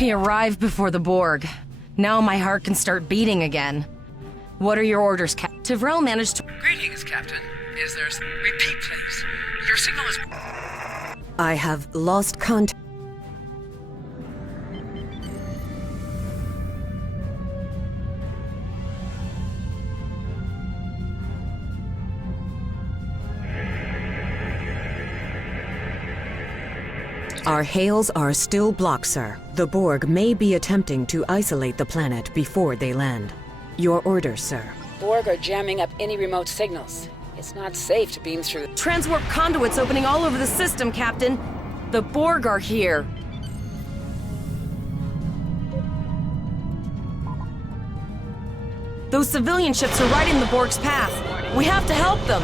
We arrived before the Borg. Now my heart can start beating again. What are your orders, Captain? Tivrel managed to... Greetings, Captain. Is there... Repeat, please. Your signal is... I have lost contact. Our hails are still blocked, sir. The Borg may be attempting to isolate the planet before they land. Your orders, sir. Borg are jamming up any remote signals. It's not safe to beam through. Transwarp conduits opening all over the system, Captain. The Borg are here. Those civilian ships are right in the Borg's path. We have to help them.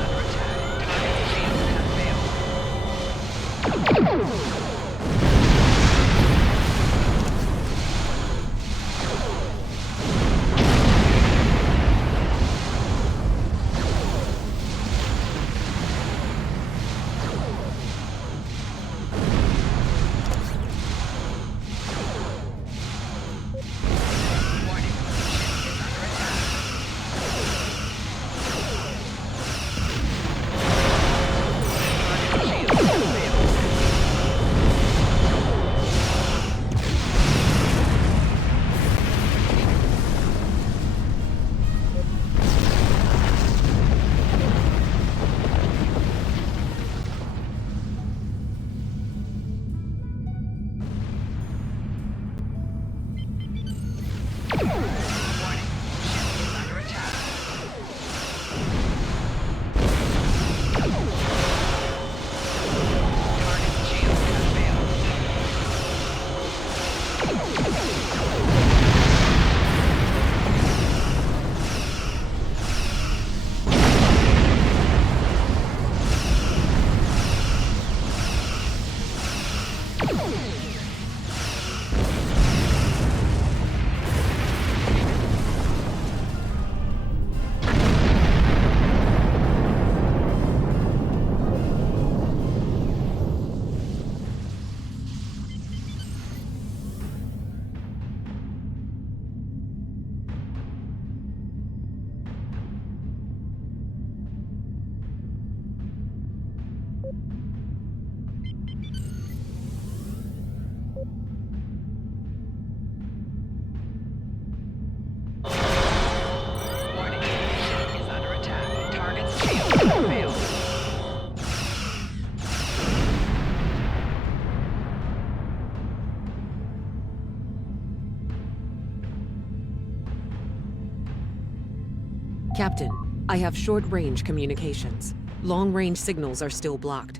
Captain, I have short-range communications. Long-range signals are still blocked.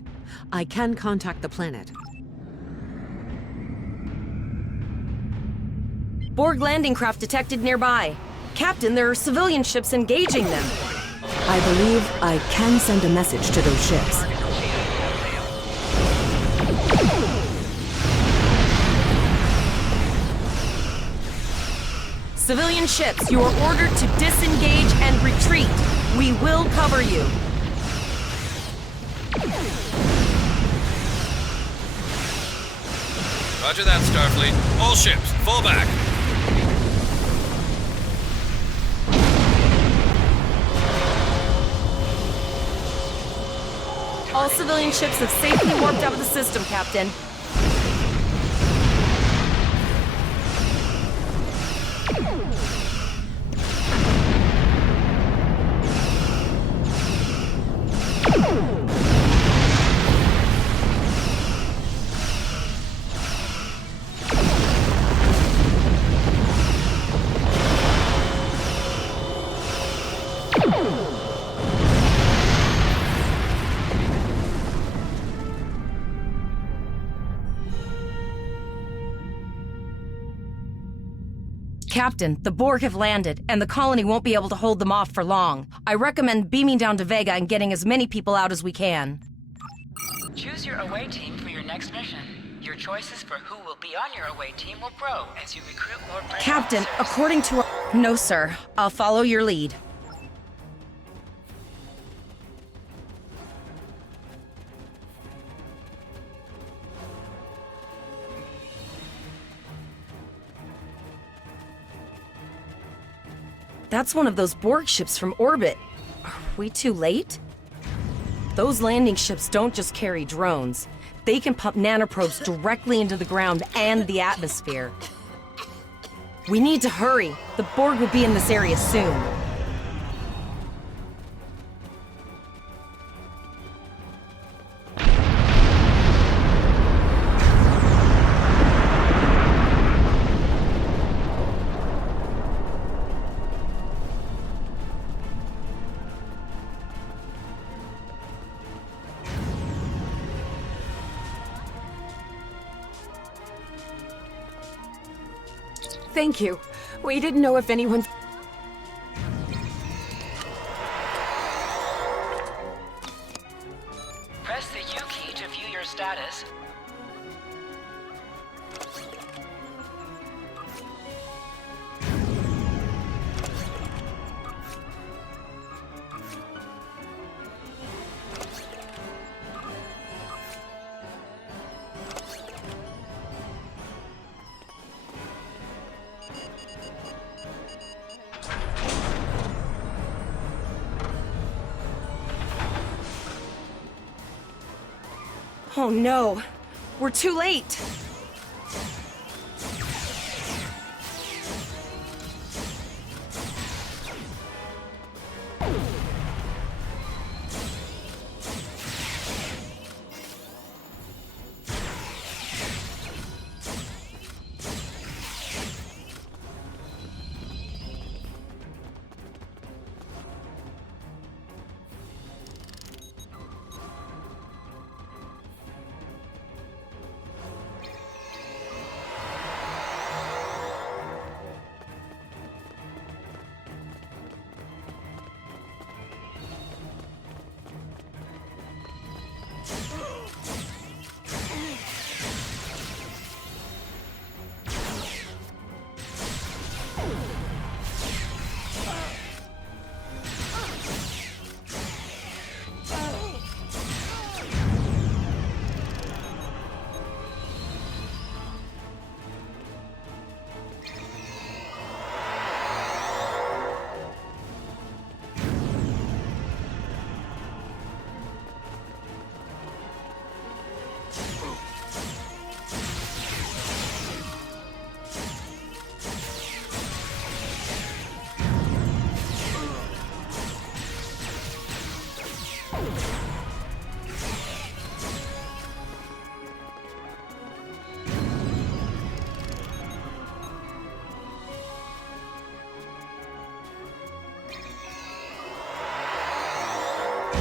I can contact the planet. Borg landing craft detected nearby. Captain, there are civilian ships engaging them. I believe I can send a message to those ships. Civilian ships, you are ordered to disengage and retreat. We will cover you. Roger that, Starfleet. All ships, fall back. All civilian ships have safely warped out of the system, Captain. Captain, the Borg have landed, and the colony won't be able to hold them off for long. I recommend beaming down to Vega and getting as many people out as we can. Choose your away team for your next mission. Your choices for who will be on your away team will grow as you recruit more brain Captain, officers. according to our... No, sir. I'll follow your lead. That's one of those Borg ships from orbit. Are we too late? Those landing ships don't just carry drones. They can pump nanoprobes directly into the ground and the atmosphere. We need to hurry. The Borg will be in this area soon. Thank you. We didn't know if anyone... Press the U key to view your status. Oh no, we're too late.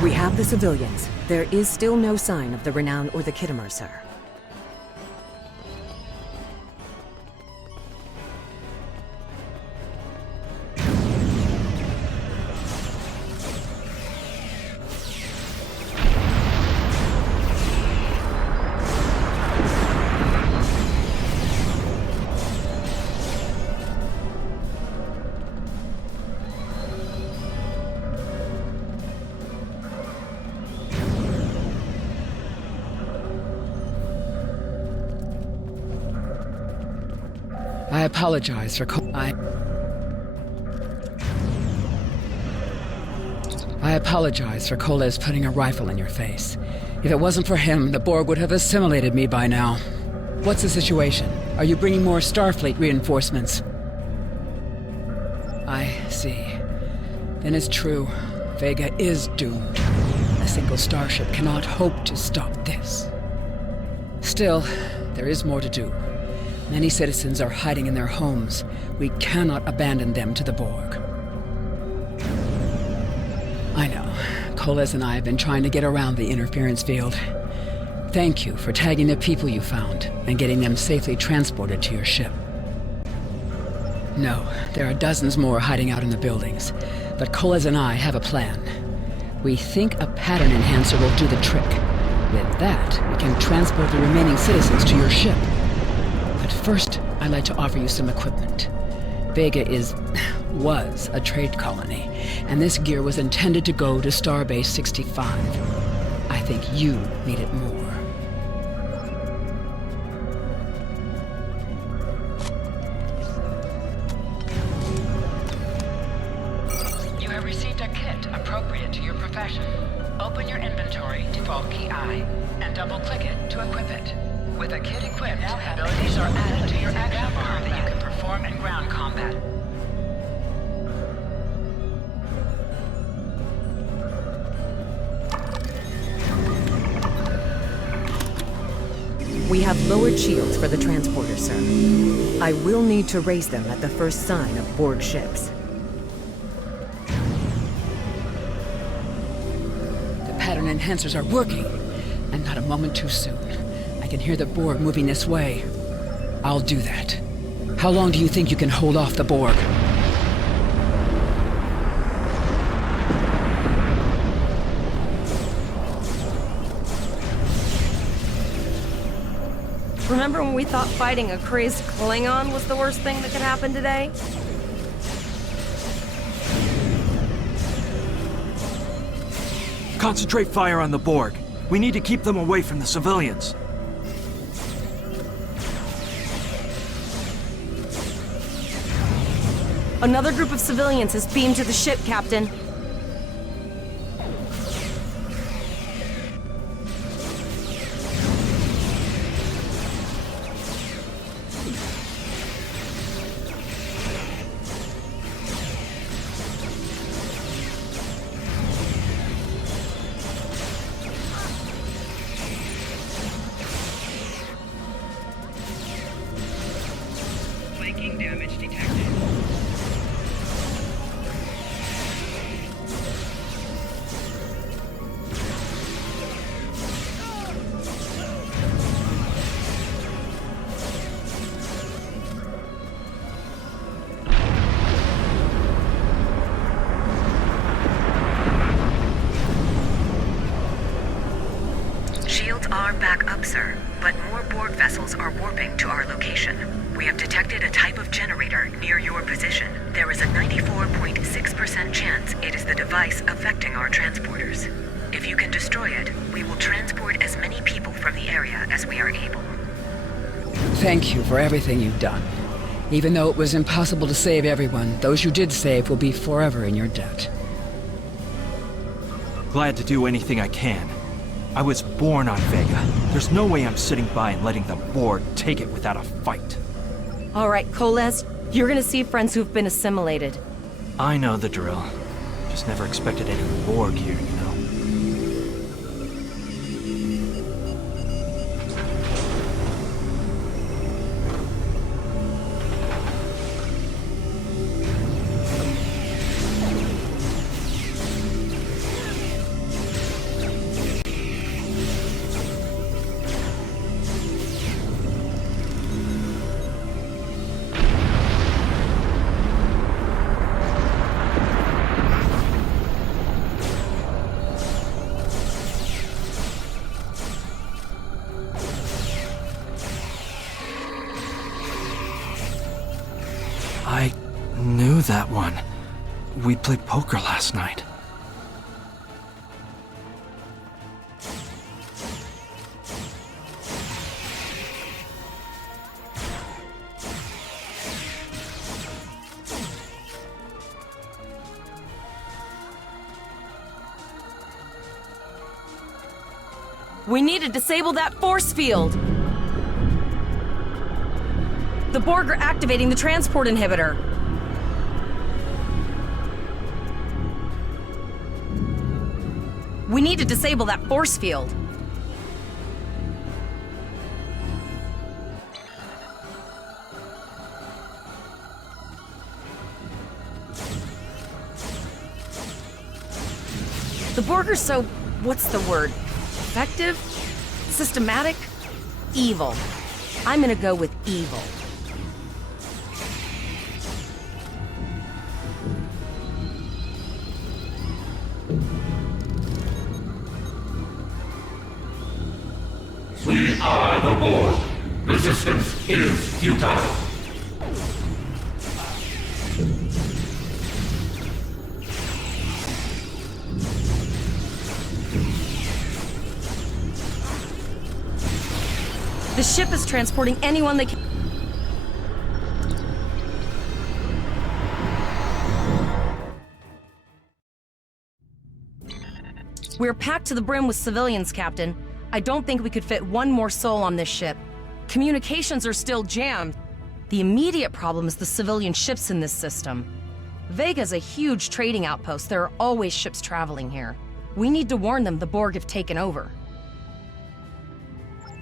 We have the civilians. There is still no sign of the Renown or the Kittimer, sir. I apologize for I apologize for Koles putting a rifle in your face. If it wasn't for him, the Borg would have assimilated me by now. What's the situation? Are you bringing more Starfleet reinforcements? I see. Then it's true. Vega is doomed. A single starship cannot hope to stop this. Still, there is more to do. Many citizens are hiding in their homes. We cannot abandon them to the Borg. I know. Koles and I have been trying to get around the interference field. Thank you for tagging the people you found and getting them safely transported to your ship. No, there are dozens more hiding out in the buildings, but Koles and I have a plan. We think a pattern enhancer will do the trick. With that, we can transport the remaining citizens to your ship. But first, I'd like to offer you some equipment. Vega was a trade colony, and this gear was intended to go to Starbase 65. I think you need it more. open your inventory to Vault Key I, and double-click it to equip it. With a kit equipped, abilities are added to your action bar that you can perform in ground combat. We have lowered shields for the transporter, sir. I will need to raise them at the first sign of Borg ships. The pattern enhancers are working, and not a moment too soon. I can hear the Borg moving this way. I'll do that. How long do you think you can hold off the Borg? Remember when we thought fighting a crazed Klingon was the worst thing that could happen today? Concentrate fire on the Borg. We need to keep them away from the civilians. Another group of civilians is beamed to the ship, Captain. Flanking damage detected. Shields are back up, sir, but more Borg vessels are warping to our location. We have detected a type of generator near your position. There is a 94.6% chance it is the device affecting our transporters. If you can destroy it, we will transport as many people from the area as we are able. Thank you for everything you've done. Even though it was impossible to save everyone, those you did save will be forever in your debt. Glad to do anything I can. I was born on Vega. There's no way I'm sitting by and letting the Borg take it without a fight. All right, Koles, you're gonna see friends who've been assimilated. I know the drill. Just never expected any Borg here, you know. I knew that one. We played poker last night. We need to disable that force field! The Borg are activating the transport inhibitor. We need to disable that force field. The Borg are so, what's the word? Effective? Systematic? Evil. I'm gonna go with evil. We are the Borg. Resistance is futile. The ship is transporting anyone they can. We're packed to the brim with civilians, Captain. I don't think we could fit one more soul on this ship. Communications are still jammed. The immediate problem is the civilian ships in this system. Vega's a huge trading outpost. There are always ships traveling here. We need to warn them the Borg have taken over.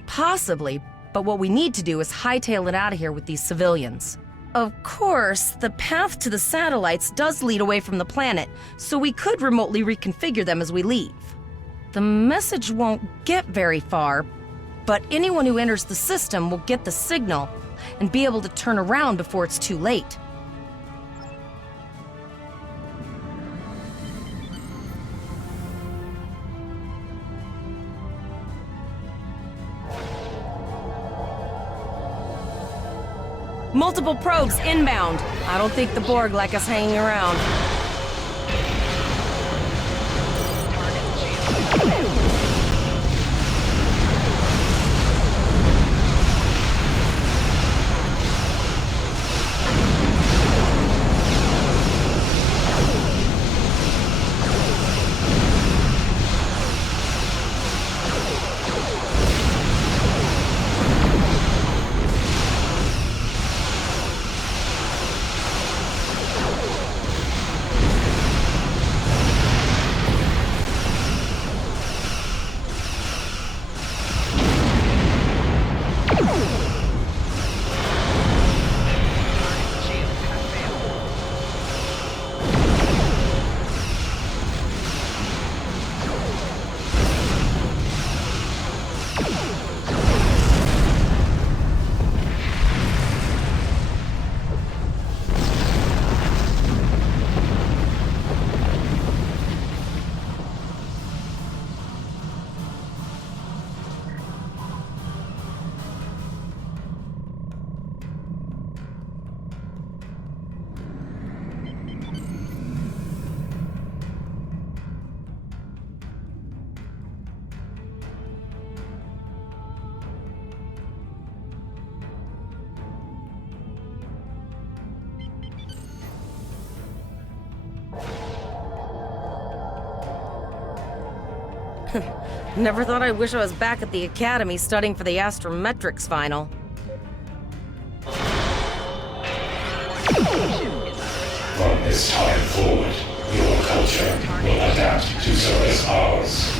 Possibly, but what we need to do is hightail it out of here with these civilians. Of course, the path to the satellites does lead away from the planet, so we could remotely reconfigure them as we leave. The message won't get very far, but anyone who enters the system will get the signal and be able to turn around before it's too late. Multiple probes inbound. I don't think the Borg like us hanging around. Never thought I'd wish I was back at the academy studying for the astrometrics final. From this time forward, your culture will adapt to service ours.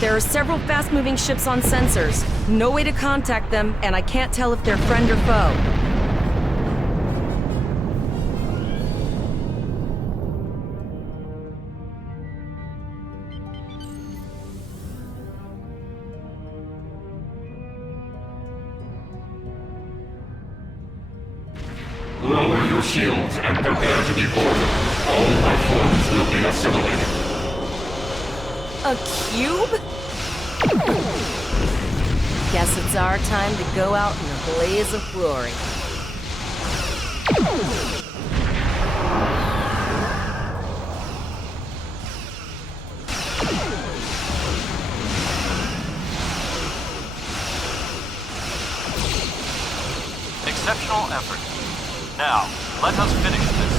There are several fast-moving ships on sensors. No way to contact them, and I can't tell if they're friend or foe. Lower your shields and prepare to be boarded. All life forms will be assimilated. A cube? Guess it's our time to go out in a blaze of glory. Exceptional effort. Now, let us finish this.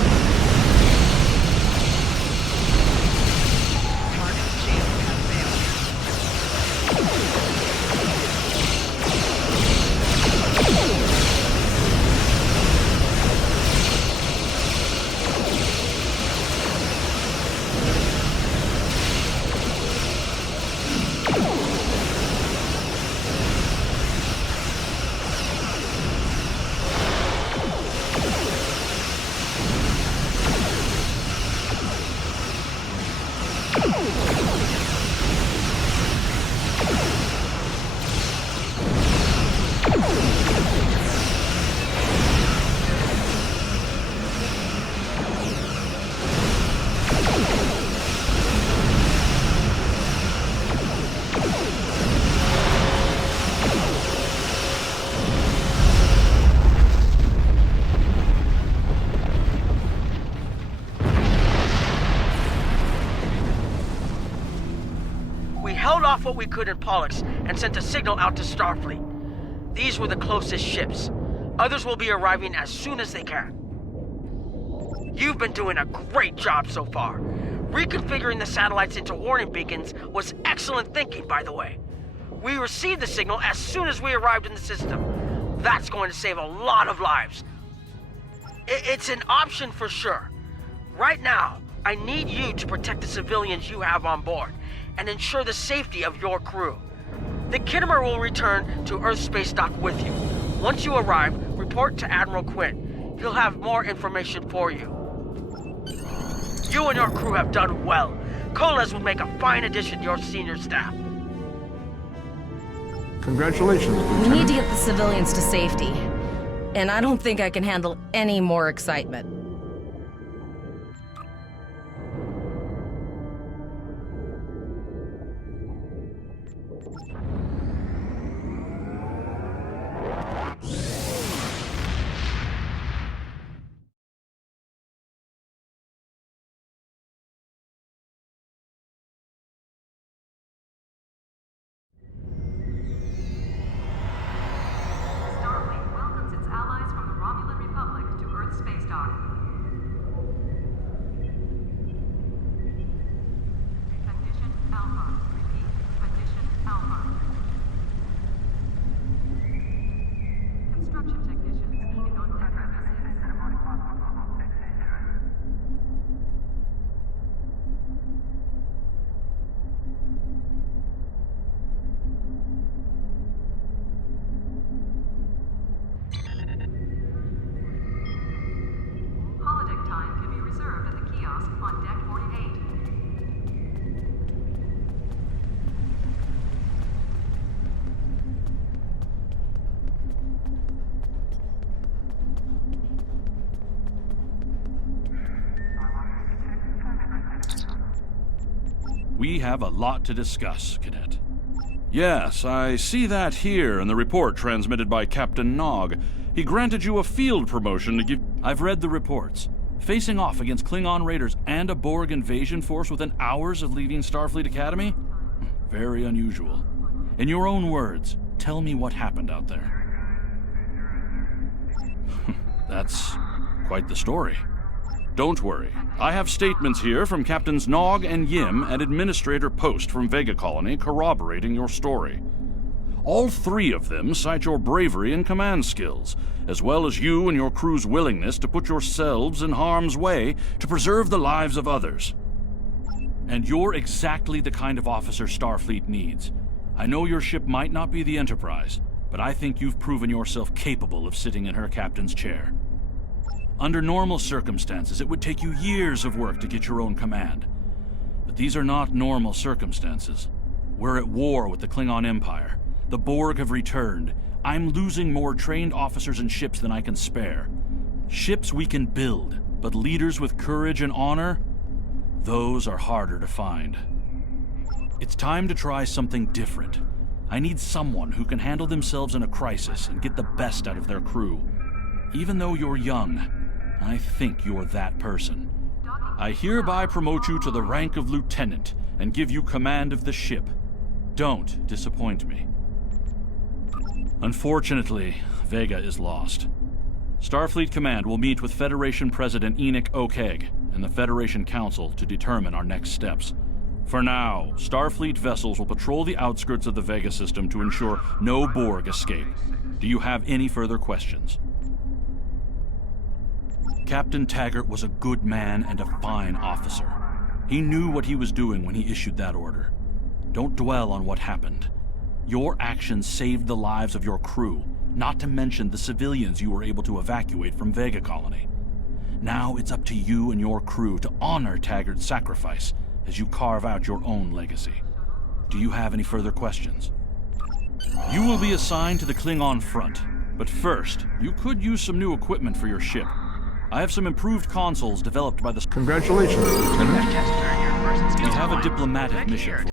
We held off what we could in Pollux and sent a signal out to Starfleet. These were the closest ships. Others will be arriving as soon as they can. You've been doing a great job so far. Reconfiguring the satellites into warning beacons was excellent thinking, by the way. We received the signal as soon as we arrived in the system. That's going to save a lot of lives. It's an option for sure. Right now, I need you to protect the civilians you have on board and ensure the safety of your crew. The Kittimer will return to Earth Space Dock with you. Once you arrive, report to Admiral Quinn. He'll have more information for you. You and your crew have done well. Coles will make a fine addition to your senior staff. Congratulations, We Lieutenant. need to get the civilians to safety. And I don't think I can handle any more excitement. Starfleet welcomes its allies from the Romulan Republic to Earth Space Dock. Condition Alpha. Repeat. Condition Alpha. Construction technicians needed on deck premises. Holodeck time can be reserved at the kiosk on deck 48. We have a lot to discuss, Cadet. Yes, I see that here in the report transmitted by Captain Nog. He granted you a field promotion to give... I've read the reports. Facing off against Klingon raiders and a Borg invasion force within hours of leaving Starfleet Academy? Very unusual. In your own words, tell me what happened out there. That's quite the story. Don't worry. I have statements here from Captains Nog and Yim and Administrator Post from Vega Colony corroborating your story. All three of them cite your bravery and command skills, as well as you and your crew's willingness to put yourselves in harm's way to preserve the lives of others. And you're exactly the kind of officer Starfleet needs. I know your ship might not be the Enterprise, but I think you've proven yourself capable of sitting in her captain's chair. Under normal circumstances, it would take you years of work to get your own command. But these are not normal circumstances. We're at war with the Klingon Empire. The Borg have returned. I'm losing more trained officers and ships than I can spare. Ships we can build, but leaders with courage and honor? Those are harder to find. It's time to try something different. I need someone who can handle themselves in a crisis and get the best out of their crew. Even though you're young, I think you're that person. I hereby promote you to the rank of lieutenant and give you command of the ship. Don't disappoint me. Unfortunately, Vega is lost. Starfleet Command will meet with Federation President Enoch Okeg and the Federation Council to determine our next steps. For now, Starfleet vessels will patrol the outskirts of the Vega system to ensure no Borg escape. Do you have any further questions? Captain Taggart was a good man and a fine officer. He knew what he was doing when he issued that order. Don't dwell on what happened. Your actions saved the lives of your crew, not to mention the civilians you were able to evacuate from Vega Colony. Now it's up to you and your crew to honor Taggart's sacrifice as you carve out your own legacy. Do you have any further questions? You will be assigned to the Klingon front, but first, you could use some new equipment for your ship. I have some improved consoles developed by the... Congratulations, Lieutenant. We have a diplomatic mission for